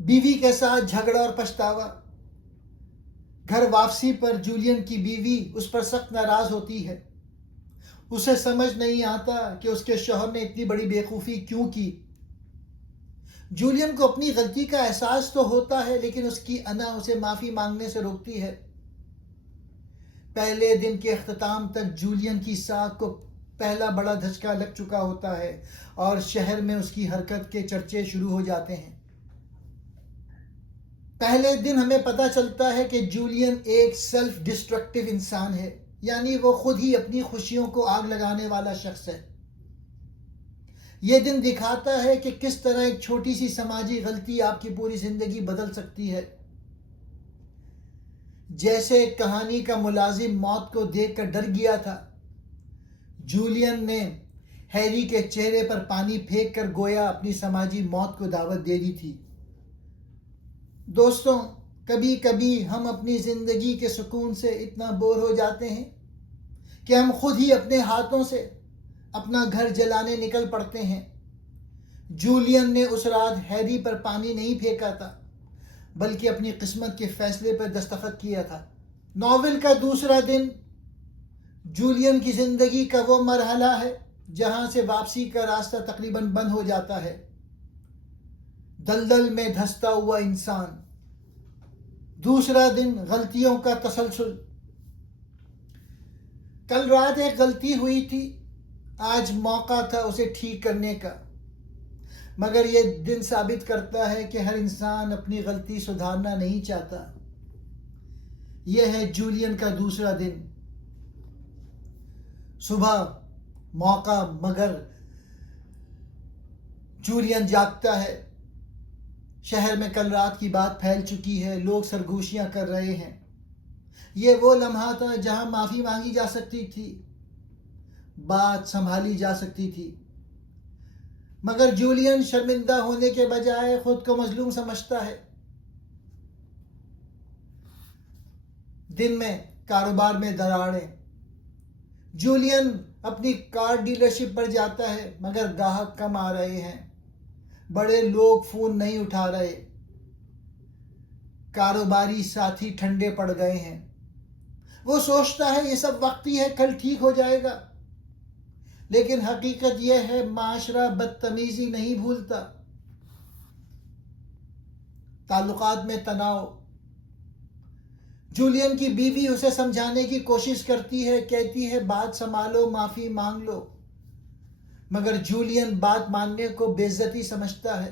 بیوی کے ساتھ جھگڑا اور پچھتاوا. گھر واپسی پر جولین کی بیوی اس پر سخت ناراض ہوتی ہے. اسے سمجھ نہیں آتا کہ اس کے شوہر نے اتنی بڑی بیوقوفی کیوں کی. جولین کو اپنی غلطی کا احساس تو ہوتا ہے لیکن اس کی انا اسے معافی مانگنے سے روکتی ہے. پہلے دن کے اختتام تک جولین کی ساکھ کو پہلا بڑا دھچکا لگ چکا ہوتا ہے اور شہر میں اس کی حرکت کے چرچے شروع ہو جاتے ہیں. پہلے دن ہمیں پتہ چلتا ہے کہ جولین ایک سیلف ڈسٹرکٹیو انسان ہے، یعنی وہ خود ہی اپنی خوشیوں کو آگ لگانے والا شخص ہے. یہ دن دکھاتا ہے کہ کس طرح ایک چھوٹی سی سماجی غلطی آپ کی پوری زندگی بدل سکتی ہے. جیسے کہانی کا ملازم موت کو دیکھ کر ڈر گیا تھا، جولین نے ہیری کے چہرے پر پانی پھینک کر گویا اپنی سماجی موت کو دعوت دے دی تھی. دوستوں، کبھی کبھی ہم اپنی زندگی کے سکون سے اتنا بور ہو جاتے ہیں کہ ہم خود ہی اپنے ہاتھوں سے اپنا گھر جلانے نکل پڑتے ہیں. جولین نے اس رات ہیری پر پانی نہیں پھینکا تھا بلکہ اپنی قسمت کے فیصلے پر دستخط کیا تھا. ناول کا دوسرا دن جولین کی زندگی کا وہ مرحلہ ہے جہاں سے واپسی کا راستہ تقریباً بند ہو جاتا ہے. دلدل میں دھستا ہوا انسان. دوسرا دن غلطیوں کا تسلسل. کل رات ایک غلطی ہوئی تھی، آج موقع تھا اسے ٹھیک کرنے کا. مگر یہ دن ثابت کرتا ہے کہ ہر انسان اپنی غلطی سدھارنا نہیں چاہتا. یہ ہے جولین کا دوسرا دن. صبح موقع مگر جولین جاگتا ہے. شہر میں کل رات کی بات پھیل چکی ہے، لوگ سرگوشیاں کر رہے ہیں. یہ وہ لمحہ تھا جہاں معافی مانگی جا سکتی تھی، بات سنبھالی جا سکتی تھی. مگر جولین شرمندہ ہونے کے بجائے خود کو مظلوم سمجھتا ہے. دن میں کاروبار میں دراڑیں. جولین اپنی کار ڈیلرشپ پر جاتا ہے مگر گاہک کم آ رہے ہیں. بڑے لوگ فون نہیں اٹھا رہے. کاروباری ساتھی ٹھنڈے پڑ گئے ہیں. وہ سوچتا ہے یہ سب وقتی ہے، کل ٹھیک ہو جائے گا. لیکن حقیقت یہ ہے معاشرہ بدتمیزی نہیں بھولتا. تعلقات میں تناؤ. جولین کی بیوی اسے سمجھانے کی کوشش کرتی ہے، کہتی ہے بات سنبھالو، معافی مانگ لو. مگر جولین بات ماننے کو بے عزتی سمجھتا ہے.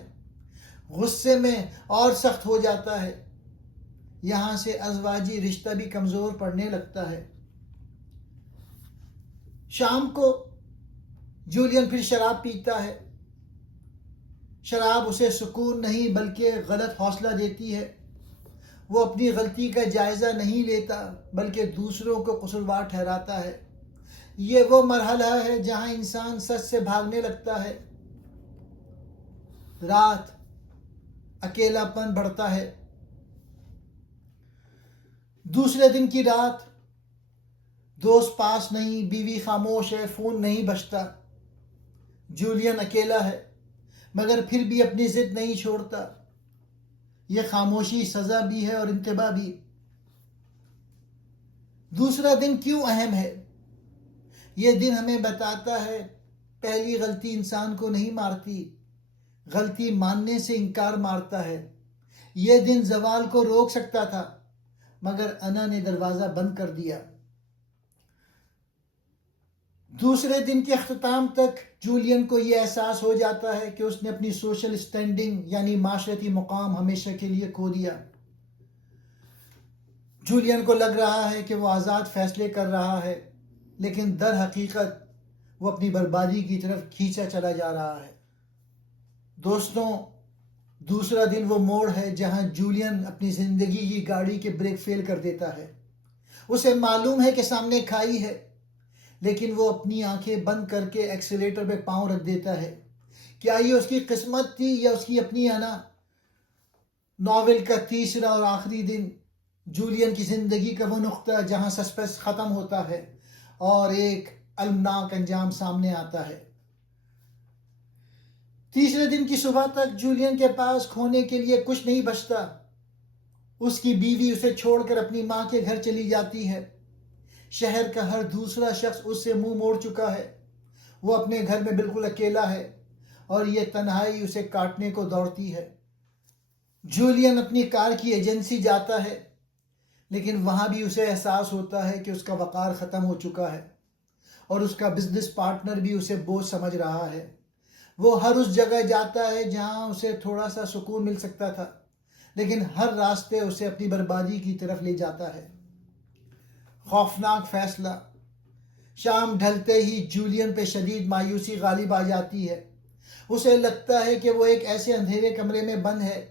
غصے میں اور سخت ہو جاتا ہے. یہاں سے ازواجی رشتہ بھی کمزور پڑنے لگتا ہے. شام کو جولین پھر شراب پیتا ہے. شراب اسے سکون نہیں بلکہ غلط حوصلہ دیتی ہے. وہ اپنی غلطی کا جائزہ نہیں لیتا بلکہ دوسروں کو قصوروار ٹھہراتا ہے. یہ وہ مرحلہ ہے جہاں انسان سچ سے بھاگنے لگتا ہے. رات. اکیلا پن بڑھتا ہے. دوسرے دن کی رات. دوست پاس نہیں، بیوی خاموش ہے، فون نہیں بجتا. جولین اکیلا ہے مگر پھر بھی اپنی ضد نہیں چھوڑتا. یہ خاموشی سزا بھی ہے اور انتباہ بھی. دوسرا دن کیوں اہم ہے؟ یہ دن ہمیں بتاتا ہے پہلی غلطی انسان کو نہیں مارتی، غلطی ماننے سے انکار مارتا ہے. یہ دن زوال کو روک سکتا تھا مگر انا نے دروازہ بند کر دیا. دوسرے دن کے اختتام تک جولین کو یہ احساس ہو جاتا ہے کہ اس نے اپنی سوشل اسٹینڈنگ یعنی معاشرتی مقام ہمیشہ کے لیے کھو دیا. جولین کو لگ رہا ہے کہ وہ آزاد فیصلے کر رہا ہے لیکن در حقیقت وہ اپنی بربادی کی طرف کھینچا چلا جا رہا ہے. دوستوں، دوسرا دن وہ موڑ ہے جہاں جولین اپنی زندگی کی گاڑی کے بریک فیل کر دیتا ہے. اسے معلوم ہے کہ سامنے کھائی ہے لیکن وہ اپنی آنکھیں بند کر کے ایکسیلیٹر پہ پاؤں رکھ دیتا ہے. کیا یہ اس کی قسمت تھی یا اس کی اپنی انا؟ ناول کا تیسرا اور آخری دن جولین کی زندگی کا وہ نقطہ جہاں سسپنس ختم ہوتا ہے اور ایک المناک انجام سامنے آتا ہے. تیسرے دن کی صبح تک جولین کے پاس کھونے کے لیے کچھ نہیں بچتا۔ اس کی بیوی اسے چھوڑ کر اپنی ماں کے گھر چلی جاتی ہے۔ شہر کا ہر دوسرا شخص اس سے منہ موڑ چکا ہے۔ وہ اپنے گھر میں بالکل اکیلا ہے اور یہ تنہائی اسے کاٹنے کو دوڑتی ہے۔ جولین اپنی کار کی ایجنسی جاتا ہے، لیکن وہاں بھی اسے احساس ہوتا ہے کہ اس کا وقار ختم ہو چکا ہے اور اس کا بزنس پارٹنر بھی اسے بوجھ سمجھ رہا ہے۔ وہ ہر اس جگہ جاتا ہے جہاں اسے تھوڑا سا سکون مل سکتا تھا، لیکن ہر راستے اسے اپنی بربادی کی طرف لے جاتا ہے۔ خوفناک فیصلہ۔ شام ڈھلتے ہی جولین پہ شدید مایوسی غالب آ جاتی ہے۔ اسے لگتا ہے کہ وہ ایک ایسے اندھیرے کمرے میں بند ہے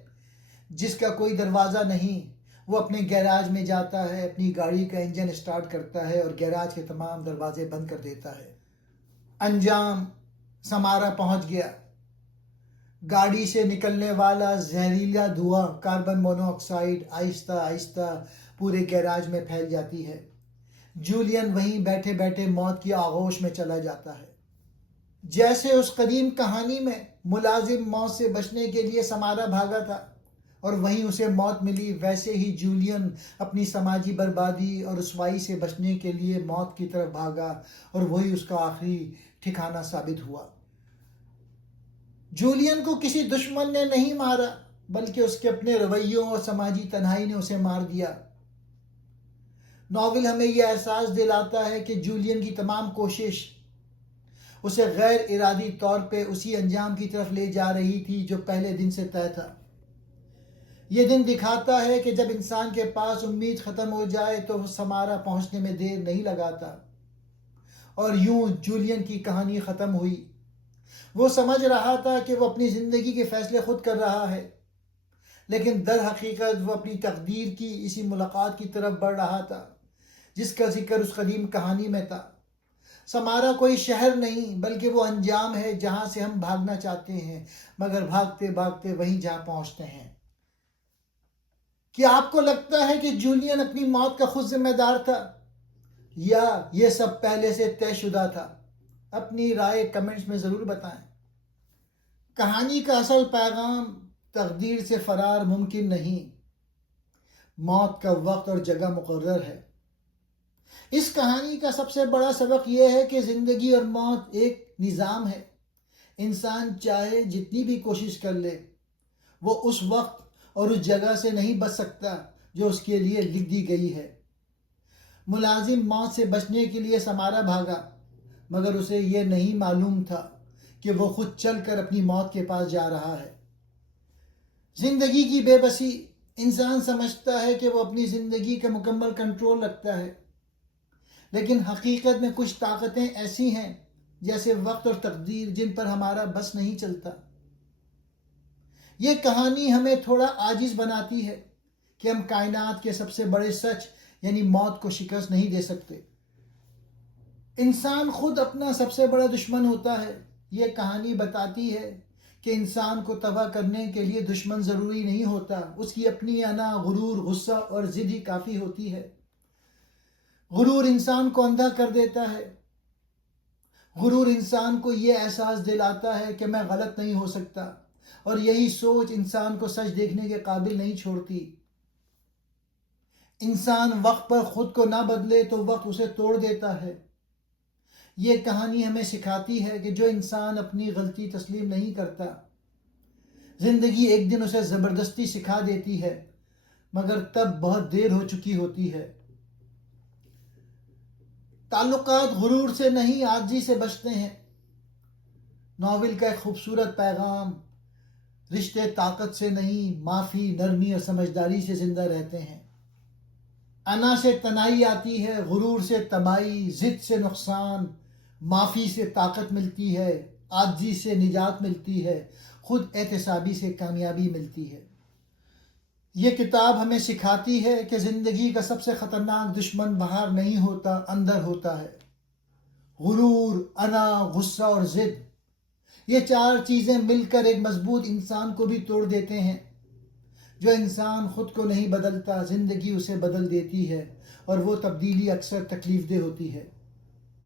جس کا کوئی دروازہ نہیں۔ وہ اپنے گیراج میں جاتا ہے، اپنی گاڑی کا انجن اسٹارٹ کرتا ہے اور گیراج کے تمام دروازے بند کر دیتا ہے۔ انجام، سمارا پہنچ گیا۔ گاڑی سے نکلنے والا زہریلا دھواں، کاربن مونو آکسائڈ آہستہ آہستہ پورے گیراج میں پھیل جاتی ہے۔ جولین وہیں بیٹھے بیٹھے موت کی آغوش میں چلا جاتا ہے۔ جیسے اس قدیم کہانی میں ملازم موت سے بچنے کے لیے سمارا بھاگا تھا اور وہیں اسے موت ملی، ویسے ہی جولین اپنی سماجی بربادی اور رسوائی سے بچنے کے لیے موت کی طرف بھاگا اور وہی اس کا آخری ٹھکانہ ثابت ہوا۔ جولین کو کسی دشمن نے نہیں مارا، بلکہ اس کے اپنے رویوں اور سماجی تنہائی نے اسے مار دیا۔ ناول ہمیں یہ احساس دلاتا ہے کہ جولین کی تمام کوشش اسے غیر ارادی طور پہ اسی انجام کی طرف لے جا رہی تھی جو پہلے دن سے طے تھا۔ یہ دن دکھاتا ہے کہ جب انسان کے پاس امید ختم ہو جائے تو وہ سمارا پہنچنے میں دیر نہیں لگاتا۔ اور یوں جولین کی کہانی ختم ہوئی۔ وہ سمجھ رہا تھا کہ وہ اپنی زندگی کے فیصلے خود کر رہا ہے، لیکن در حقیقت وہ اپنی تقدیر کی اسی ملاقات کی طرف بڑھ رہا تھا جس کا ذکر اس قدیم کہانی میں تھا۔ سمارا کوئی شہر نہیں، بلکہ وہ انجام ہے جہاں سے ہم بھاگنا چاہتے ہیں، مگر بھاگتے بھاگتے وہیں جا پہنچتے ہیں۔ کیا آپ کو لگتا ہے کہ جولین اپنی موت کا خود ذمہ دار تھا یا یہ سب پہلے سے طے شدہ تھا؟ اپنی رائے کمنٹس میں ضرور بتائیں۔ کہانی کا اصل پیغام: تقدیر سے فرار ممکن نہیں، موت کا وقت اور جگہ مقرر ہے۔ اس کہانی کا سب سے بڑا سبق یہ ہے کہ زندگی اور موت ایک نظام ہے۔ انسان چاہے جتنی بھی کوشش کر لے، وہ اس وقت اور اس جگہ سے نہیں بچ سکتا جو اس کے لیے لکھ دی گئی ہے۔ ملازم موت سے بچنے کے لیے سمارا بھاگا، مگر اسے یہ نہیں معلوم تھا کہ وہ خود چل کر اپنی موت کے پاس جا رہا ہے۔ زندگی کی بے بسی۔ انسان سمجھتا ہے کہ وہ اپنی زندگی کا مکمل کنٹرول رکھتا ہے، لیکن حقیقت میں کچھ طاقتیں ایسی ہیں جیسے وقت اور تقدیر جن پر ہمارا بس نہیں چلتا۔ یہ کہانی ہمیں تھوڑا عاجز بناتی ہے کہ ہم کائنات کے سب سے بڑے سچ یعنی موت کو شکست نہیں دے سکتے۔ انسان خود اپنا سب سے بڑا دشمن ہوتا ہے۔ یہ کہانی بتاتی ہے کہ انسان کو تباہ کرنے کے لیے دشمن ضروری نہیں ہوتا، اس کی اپنی انا، غرور، غصہ اور ضد ہی کافی ہوتی ہے۔ غرور انسان کو اندھا کر دیتا ہے۔ غرور انسان کو یہ احساس دلاتا ہے کہ میں غلط نہیں ہو سکتا، اور یہی سوچ انسان کو سچ دیکھنے کے قابل نہیں چھوڑتی۔ انسان وقت پر خود کو نہ بدلے تو وقت اسے توڑ دیتا ہے۔ یہ کہانی ہمیں سکھاتی ہے کہ جو انسان اپنی غلطی تسلیم نہیں کرتا، زندگی ایک دن اسے زبردستی سکھا دیتی ہے، مگر تب بہت دیر ہو چکی ہوتی ہے۔ تعلقات غرور سے نہیں، عاجزی سے بچتے ہیں۔ ناول کا ایک خوبصورت پیغام: رشتے طاقت سے نہیں، معافی، نرمی اور سمجھداری سے زندہ رہتے ہیں۔ انا سے تنہائی آتی ہے، غرور سے تباہی، ضد سے نقصان، معافی سے طاقت ملتی ہے، عاجزی سے نجات ملتی ہے، خود احتسابی سے کامیابی ملتی ہے۔ یہ کتاب ہمیں سکھاتی ہے کہ زندگی کا سب سے خطرناک دشمن باہر نہیں ہوتا، اندر ہوتا ہے۔ غرور، انا، غصہ اور ضد، یہ چار چیزیں مل کر ایک مضبوط انسان کو بھی توڑ دیتے ہیں۔ جو انسان خود کو نہیں بدلتا، زندگی اسے بدل دیتی ہے، اور وہ تبدیلی اکثر تکلیف دہ ہوتی ہے۔